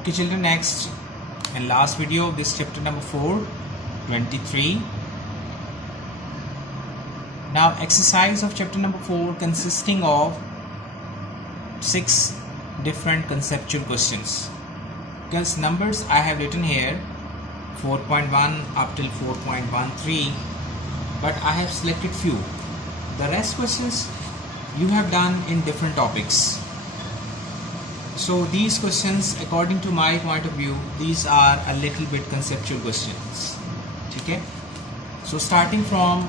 Okay children, next and last video of this chapter number 4, 23. Now exercise of chapter number 4 consisting of 6 different conceptual questions. Because numbers I have written here 4.1 up till 4.13, but I have selected few. The rest questions you have done in different topics. So these questions, according to my point of view, these are a little bit conceptual questions. Okay? So starting from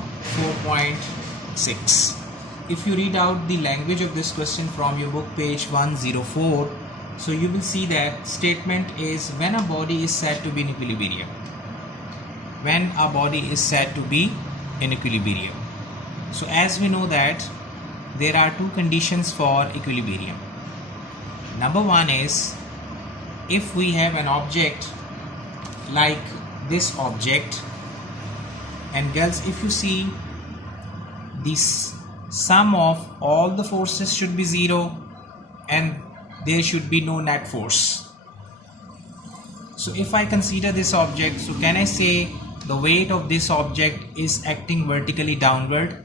4.6, if you read out the language of this question from your book page 104, so you will see that statement is when a body is said to be in equilibrium. When a body is said to be in equilibrium. So as we know that there are two conditions for equilibrium. Number one is if we have an object like this object, and girls, if you see this sum of all the forces should be 0 and there should be no net force. So if I consider this object, so can I say the weight of this object is acting vertically downward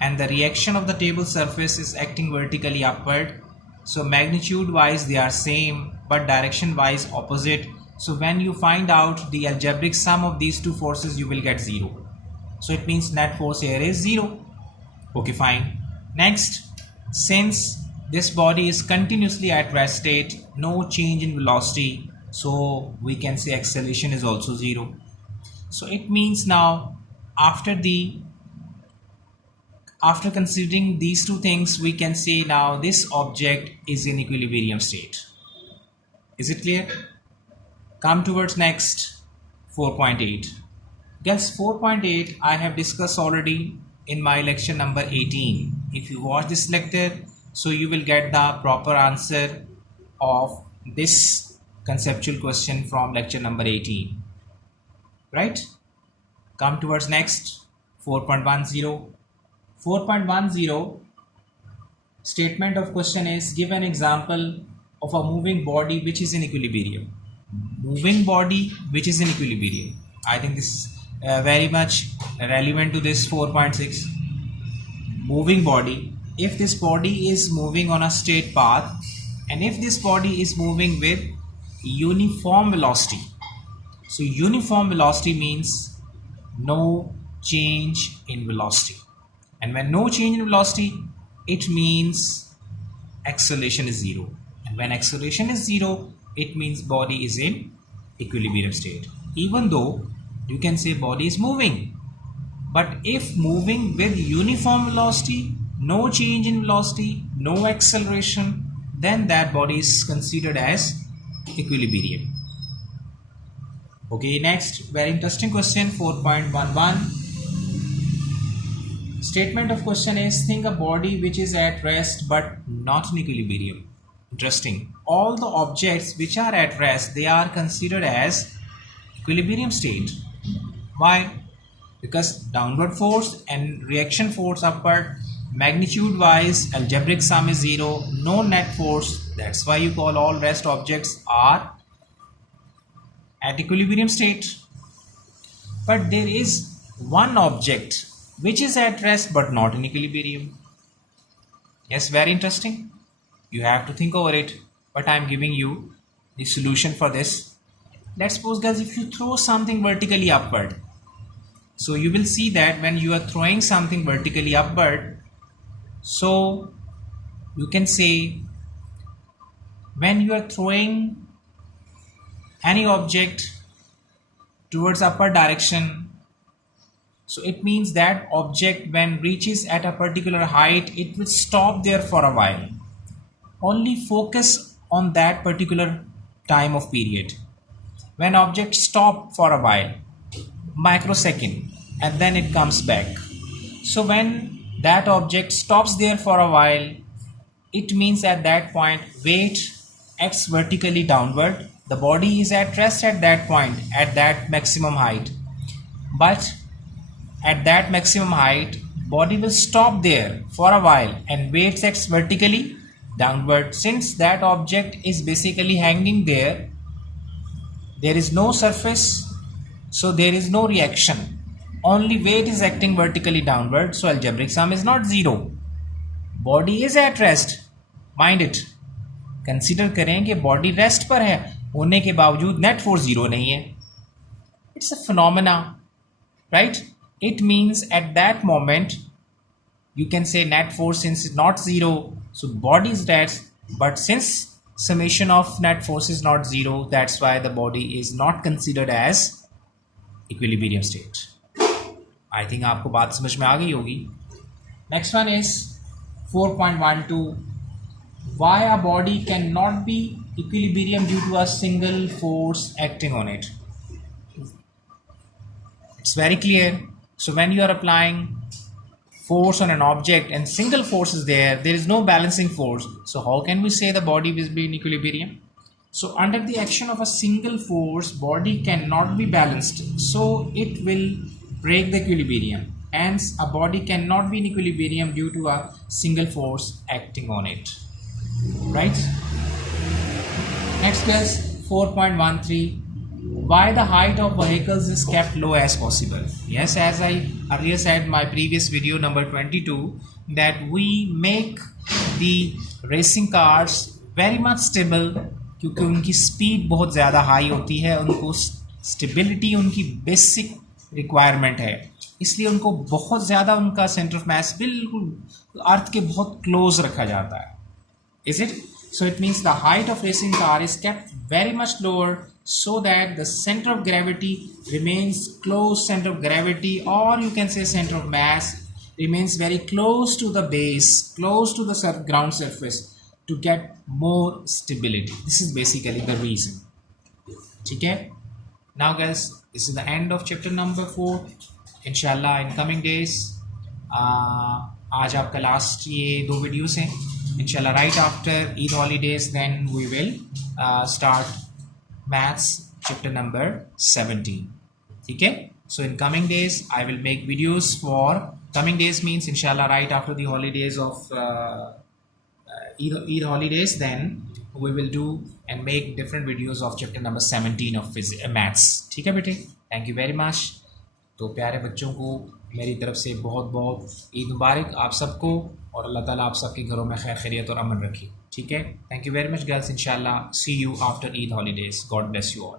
and the reaction of the table surface is acting vertically upward? So magnitude wise they are same but direction wise opposite. So when you find out the algebraic sum of these two forces, you will get 0. So it means net force here is 0. Okay, fine. Next, since this body is continuously at rest state, no change in velocity, so we can say acceleration is also 0. So it means now after considering these two things, we can say now this object is in equilibrium state. Is it clear? Come towards next 4.8. Guys, 4.8 I have discussed already in my lecture number 18. If you watch this lecture, so you will get the proper answer of this conceptual question from lecture number 18. Right? Come towards next 4.10. 4.10 statement of question is give an example of a moving body which is in equilibrium. Moving body which is in equilibrium. I think this is very much relevant to this 4.6. Moving body. If this body is moving on a straight path and if this body is moving with uniform velocity. So uniform velocity means no change in velocity. And when no change in velocity, it means acceleration is 0. And when acceleration is 0, it means body is in equilibrium state. Even though you can say body is moving. But if moving with uniform velocity, no change in velocity, no acceleration, then that body is considered as equilibrium. Okay, next, very interesting question, 4.11. Statement of question is think a body which is at rest but not in equilibrium. Interesting. All the objects which are at rest, they are considered as equilibrium state. Why? Because downward force and reaction force upward, magnitude wise algebraic sum is 0, no net force. That's why you call all rest objects are at equilibrium state. But there is one object which is at rest but not in equilibrium. Yes, very interesting. You have to think over it, but I am giving you the solution for this. Let's suppose guys, if you throw something vertically upward, so you will see that when you are throwing something vertically upward, so you can say when you are throwing any object towards upward direction, so it means that object when reaches at a particular height, it will stop there for a while. Only focus on that particular time of period. When object stop for a while, microsecond, and then it comes back. So when that object stops there for a while, it means at that point weight acts vertically downward. The body is at rest at that point, at that maximum height. But at that maximum height, body will stop there for a while and weight acts vertically downward. Since that object is basically hanging there, there is no surface, so there is no reaction. Only weight is acting vertically downward, so algebraic sum is not 0. Body is at rest. Mind it. Consider करें कि body rest पर है, होने के बावजूद net force 0 नहीं है. It's a phenomena, right? It means at that moment you can say net force since it's not 0, so body is rest, but since summation of net force is not 0, that's why the body is not considered as equilibrium state. I think आपको बात समझ में आ गई होगी. Next one is 4.12. Why a body cannot be equilibrium due to a single force acting on it? It's very clear. So when you are applying force on an object and single force is there is no balancing force. So how can we say the body will be in equilibrium? So under the action of a single force, body cannot be balanced. So it will break the equilibrium. Hence, a body cannot be in equilibrium due to a single force acting on it. Right? Next is 4.13. Why the height of vehicles is kept low as possible? Yes, as I earlier said in my previous video number 22, that we make the racing cars very much stable क्योंकि उनकी speed बहुत ज़्यादा high होती है, उनको stability उनकी basic requirement है, इसलिए उनको बहुत ज़्यादा उनका सेंटर ऑफ मास बिल्कुल अर्थ के बहुत क्लोज रखा जाता है. Is it? So it means the height of racing car is kept very much lower so that the center of gravity remains close center of gravity, or you can say center of mass remains very close to the base, close to the ground surface to get more stability. This is basically the reason. Okay? Now guys, this is the end of chapter number 4. Inshallah in coming days, आज आपका last ये 2 videos हैं. Inshallah right after Eid holidays then we will start maths chapter number 17. Okay? So in coming days I will make videos for coming days means inshallah right after the holidays of Eid holidays, then we will do and make different videos of chapter number 17 of maths. ठीक है बेटे? Thank you very much. तो प्यारे बच्चों को मेरी तरफ से बहुत बहुत ईद मुबारक आप सबको, और अल्लाह ताला आप सबके घरों में खैर खैरियत और अमन रखे. ठीक है? Thank you very much girls. इंशाल्लाह see you after Eid holidays. God bless you all.